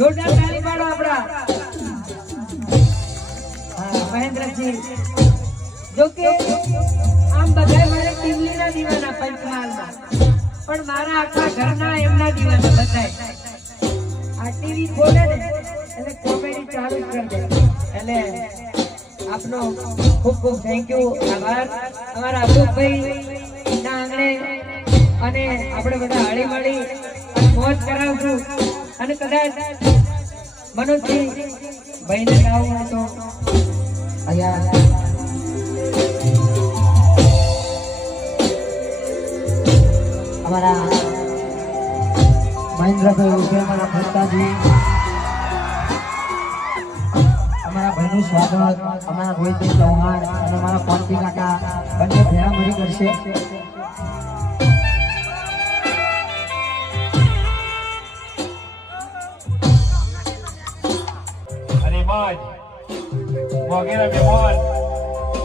જોરદાર તાળી પાડો આપડા મહેન્દ્રસિંહ. જો કે આમ બધા મારે ટીમલીના દીવાના પંચમહાલમાં, પણ મારા આખા ઘરના એમના દીવાના બધાય. આ ટીવી ખોલે ને એટલે કોમેડી ચાલુ જ કરી દે. એટલે આપનો ખૂબ ખૂબ થેન્ક યુ, આભાર. અમારા અબુભાઈ ના આંગણે અને આપણે બધા હળી મળી મોજ કરાવશું. અને કદાચ મનોજજી ભાઈને ગાવું હોય તો અહીંયા અમારા મહેન્દ્રભાઈ ઉર્ફે અમારા ભરતાજી, અમારા ભાઈનું સ્વાગત અમારા રોહિતભાઈ ચૌહાણ અને અમારા કોન્ટી કાકા બંને ભેળા મળી કરશે. વગેરે મહેમાન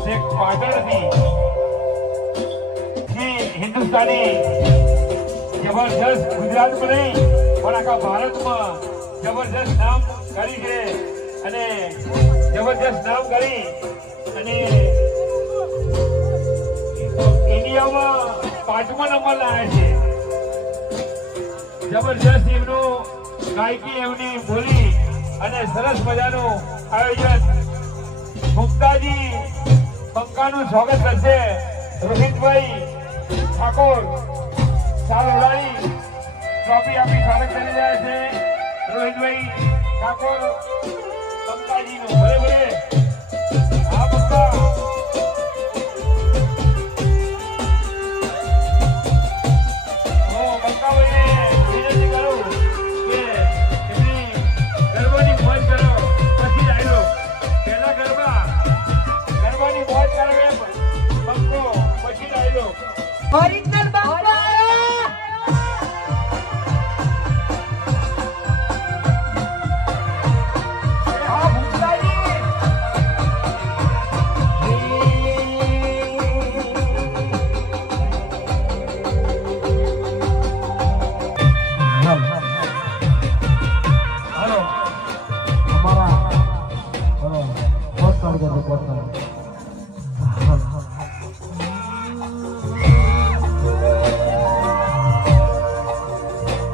શેખ પાટણથી જે હિન્દુસ્તાની જબરજસ્ત ગુજરાતમાં નહીં પણ આખા ભારતમાં જબરજસ્ત નામ કરી છે અને જબરજસ્ત નામ કરી અને ઇન્ડિયામાં 5મા નંબર લાવ્યા છે. જબરજસ્ત એમનું ગાયકી, એમની બોલી અને સરસ મજાનું આયોજન. મુક્તાજી પંકાનું સ્વાગત કરશે. રોહિતભાઈ ઠાકોર સાલ ઉડાડી ટ્રોફી આપી સ્વાગત કરી રહ્યા છે. રોહિતભાઈ ઠાકોર પંકાજીનું ભલે ભલે. આ પંકા હું પંકાભાઈને વિનંતી કરું કે એમની ગરબાની મોજ કરો પછી આવ્યો. પહેલા ગરબાની મોજ કરે પંકો પછી આવ્યો. ઓરિજિનલ બાપા પહોંચાડી દેજો પહોંચાડી.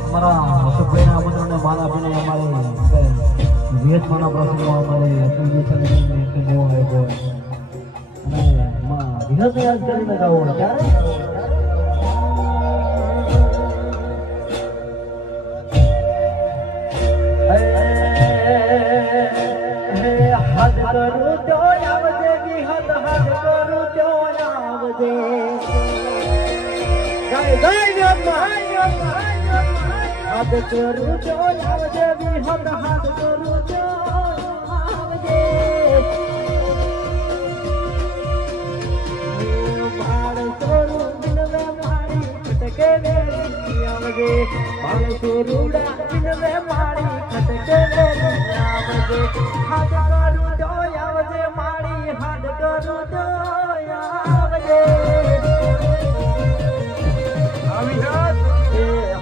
અમારા અશોકભાઈના આમંત્રણને માન આપીને અમારે વિયતમાના પ્રસંગમાં અમારે એપ્લિકેશન બહુ આવ્યો અને વિહતને યાદ કરીને ગાવો ક્યારે હાથ કરું તો આવજે વિહત હાથ કરું તો આવજે જય જય હાથ કરું તો આવજે વિહત હાથ કરું તો આવજે બાળ કરું દિનવે મારી ખટકે વેરી આવજે બાળ કરુડા દિનવે મારી ખટકે વેરી આવજે હાથ કરું તો આવજે મારી હાથ કરું તો આવજે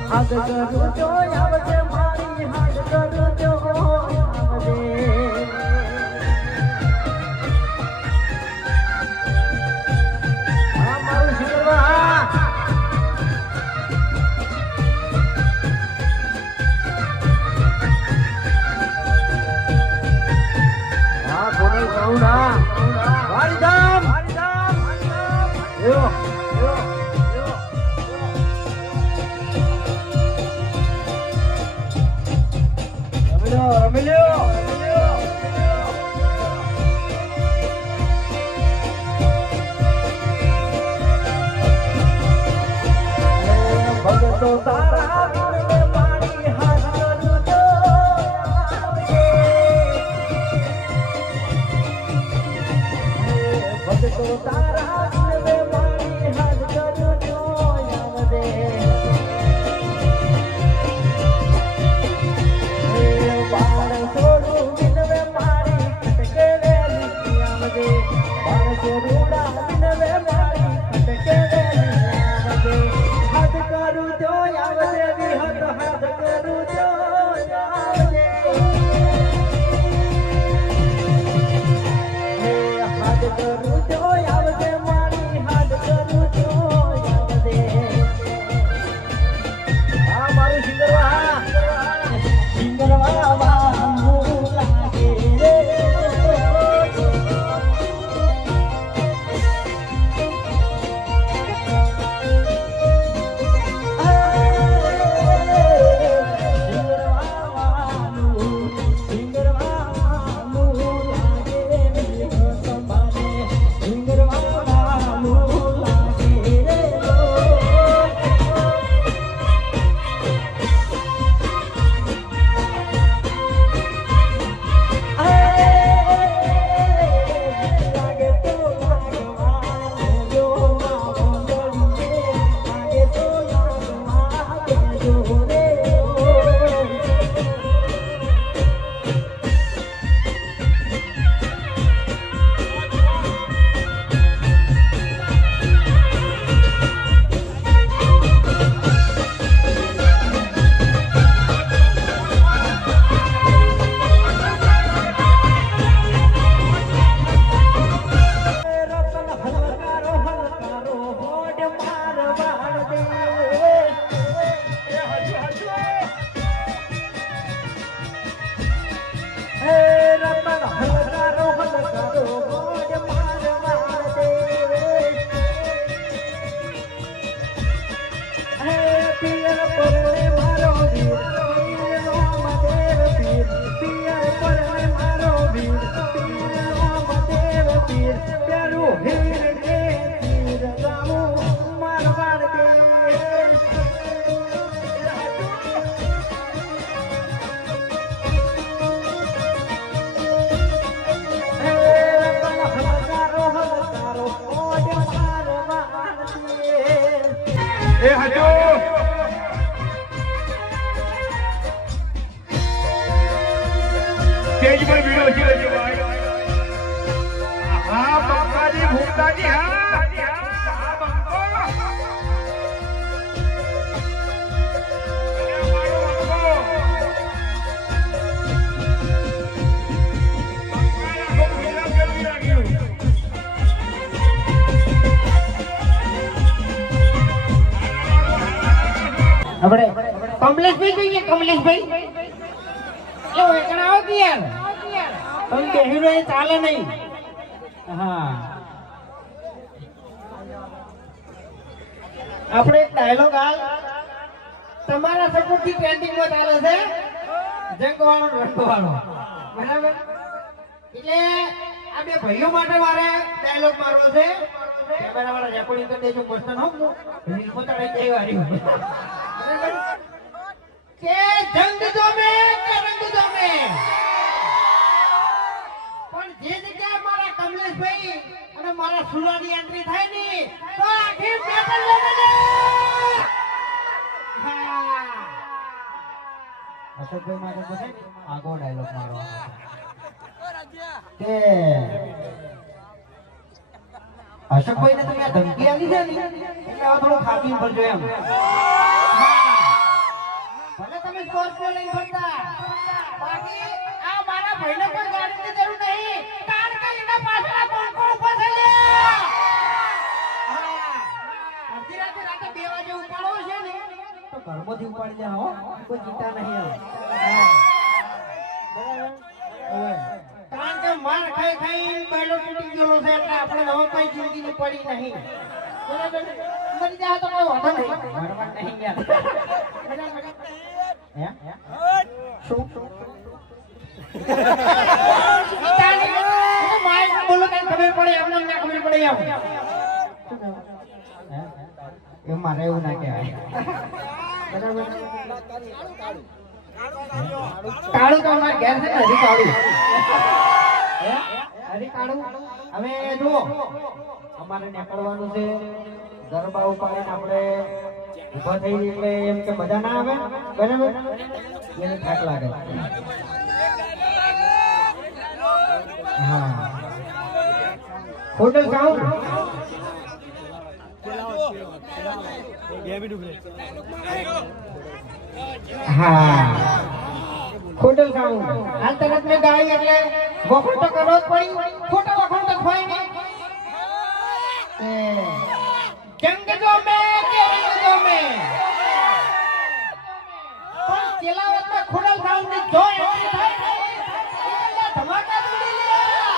હાથ કરું તો આવજે મારી હાથ કરું તો આવજે આ મારું શિરવા આ કોને સાઉના વારીધામ યો રમેલ્યો ભગતો તારા દિલને મારી હાથ કરું તો આવજે ભગતો તારા દિલને મારી હાથ કરું તો આવજે બાળ છોડું દિનવે મારી ખટકે વેલી આવજે બાળ છોડુડા દિનવે મારી ખટકે વેલી આવજે હાથ કરું તો આવજે વિહત હાથ કરું તો આવજે હાથ કરું તો આવજે મારી હાથ કરું તો આવજે આ મારું સિંગરવા આપણે કમલેશભાઈ જોઈએ કમલેશભાઈ એ વેકણ આવો કે યાર તમે બેહી રહે ચાલે નહીં હા આપણે એક ડાયલોગ હાલ તમારા સપોર્ટ થી ટ્રેન્ડિંગ માં ચાલે છે જંગવાળો રંગવાળો બરાબર એટલે આ બે ભાઈઓ માટે મારે ડાયલોગ મારવો છે કેમેરાવાળા રેકોર્ડિંગ કરી દેજો મસ્ત ન હો રીલ પોતાડી જઈ વાળી કે જંગ જોમે કે રંગ જોમે પણ જે જગ્યાએ મારા કમલેશભાઈ અને મારા સુલાની એન્ટ્રી થાય ને તો આખી પેપર લેને દે હા અશોકભાઈ માટે તો છે આગો ડાયલોગ મારવાનો કે અશોકભાઈ ને તમે આ ધમકી આવી છે ને એટલે આ થોડું ખાતી ભરજો એમ ભલે તમે સ્કોર્પિયો લઈને ફરતા બાકી આ મારા ભાઈને કોઈ ગાડીની જરૂર નહીં કારણ કે એના પાછળ કોણ કોણ ઉભા છે લે અડધી રાતે 2 વાગે ઉપાડવો છે ને તો ઘરમાંથી ઉપાડી દે હો કોઈ ચિંતા નહીં કારણ કે માર ખાઈ ખાઈ બેડો તૂટી ગયો છે એટલે આપણે નવો કઈ જિંદગી પડી નહીં બરાબર મરી જાય તો કોઈ વાંધો નહીં મરવા નહીં ગયા શું માઇક બોલો કઈ ખબર પડે એમને ના ખબર પડે એમ મારે એવું ના કહેવાય બરાબર કાળું તો અમારે ઘેર છે ને હરી કાળું હરી કાળું હવે જુઓ અમારે નીકળવાનું છે ગરબા ઉપાડીને આપણે ઉભા થઈ એટલે એમ કે બધા ના આવે બરાબર એને થાક લાગે હા હોટલ સાઉન્ડ હા હોટલ સાઉન્ડ હાલ તરત મેં ગાઈ એટલે વખણ તો કરવો જ પડી ખોટો વખણ તો થાય નહીં જંગ જો મે કે રંગ જો મે પણ ચેલાવતમાં ખોડલ સાઉન્ડ ની જો એન્ટ્રી થાય ને એટલે ધમાકા તૂટી લ્યા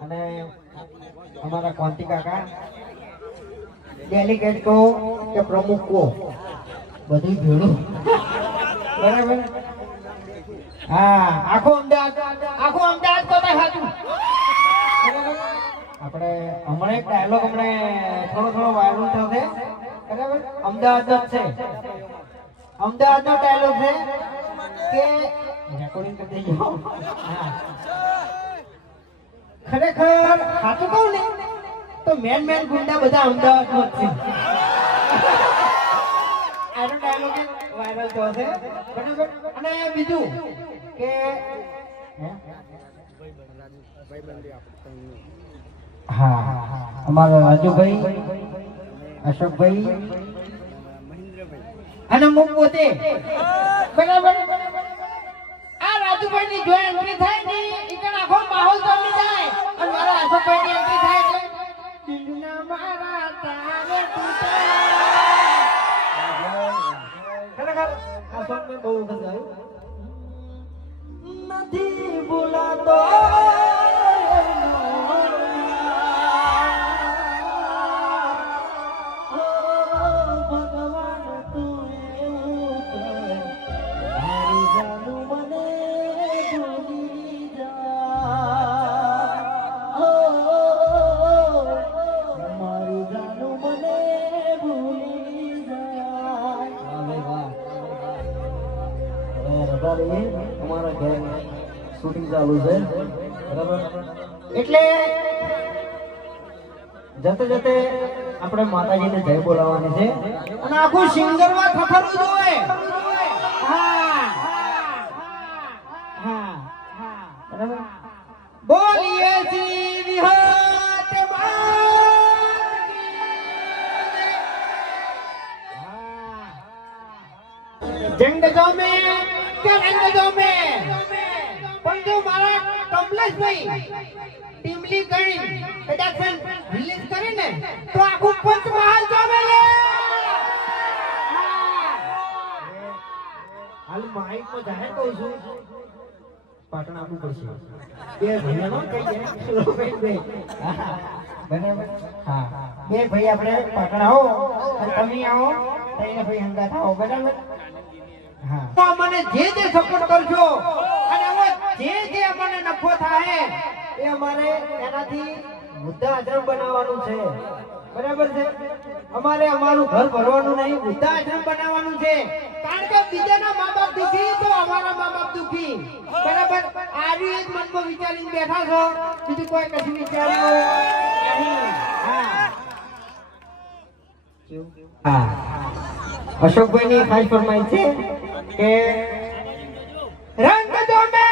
અને हमारा क्वांटी काका डेलीगेट को के प्रमुख को बधी भेड़ो बराबर हाँ आखो अमदावाद को भाई हाथू આપણે હમણે એક ડાયલોગ હમણે થોડો વાયરલ થયો છે બરાબર અમદાવાદ જ છે અમદાવાદનો ડાયલોગ છે કે રેકોર્ડિંગ કરી દેજો હા ખરેખર સાચું કહું ને તો મેન ગુંડા બધા અમદાવાદનો જ છે આનો ડાયલોગ વાયરલ થયો છે બરાબર અને બીજું કે હા અમારા રાજુભાઈ અશોકભાઈ અને હું પોતે બરાબર આ રાજુભાઈ ની જો એન્ટ્રી થાય ને ઈકણ આખો માહોલ બની જાય અને મારા અશોકભાઈ ની એન્ટ્રી થાય એટલે દિલના મારા તારે તૂટે ખરેખર આ સોંગ મે બહુ વખત ગાયું નથી ભૂલાતો અમારા ઘર શૂટિંગ ચાલુ છે બરાબર એટલે જતે જતે આપણે માતાજીને જય બોલાવવાની છે અને આખું સિંગરમાં થથરવું જોઈએ હા હા બરાબર બોલીએ શ્રી વિહત જંગ જો મે કે રંગ જો મે પણ જો મારા કમલેશભાઈ ટીમલી કરી કદાચ રિલીઝ કરીને તો આખું પંચમહાલ જામે લે હાલ માઈક માં જાહેર કહું છું પાટણ આપવું પડશે બે ભાઈઓનો કઈ જાય બરાબર હા બે ભાઈ આપણે પાટણ આવો અને તમે આવો તઈને ભાઈ હંગાથ આવો બરાબર હા તો મને જે સપોર્ટ કરજો અને હવે જે મને નફો થાય એ અમારે એનાથી મુદ્દા આશ્રમ બનાવવાનું છે બરાબર છે અમારે અમારું ઘર ભરવાનું નહીં મુદ્દા આશ્રમ બનાવવાનું છે કારણ કે બીજાના મા બાપ દુખી તો અમારા મા બાપ દુખી બરાબર આવી એક મનમાં વિચારીને બેઠા છો બીજું કોઈ કશું વિચાર્યું નહીં હા અશોકભાઈની ખાસ ફરમાઈશ છે કે રંગ દો મે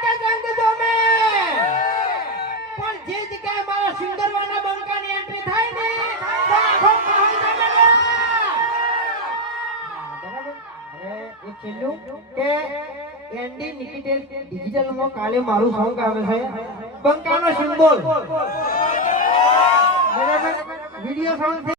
કે રંગ દો મે પણ જે જગ્યાએ મારા સિંગરવાના બંકાની એન્ટ્રી થાય ને તો આખો માહોલ જામે લે બરાબર હવે એક છેલ્લું કે એન્ડી નિકિટેલ ડિજિટલ માં કાલે મારું સોંગ આવે છે બંકાનો સિમ્બોલ બરાબર વિડિયો સોંગ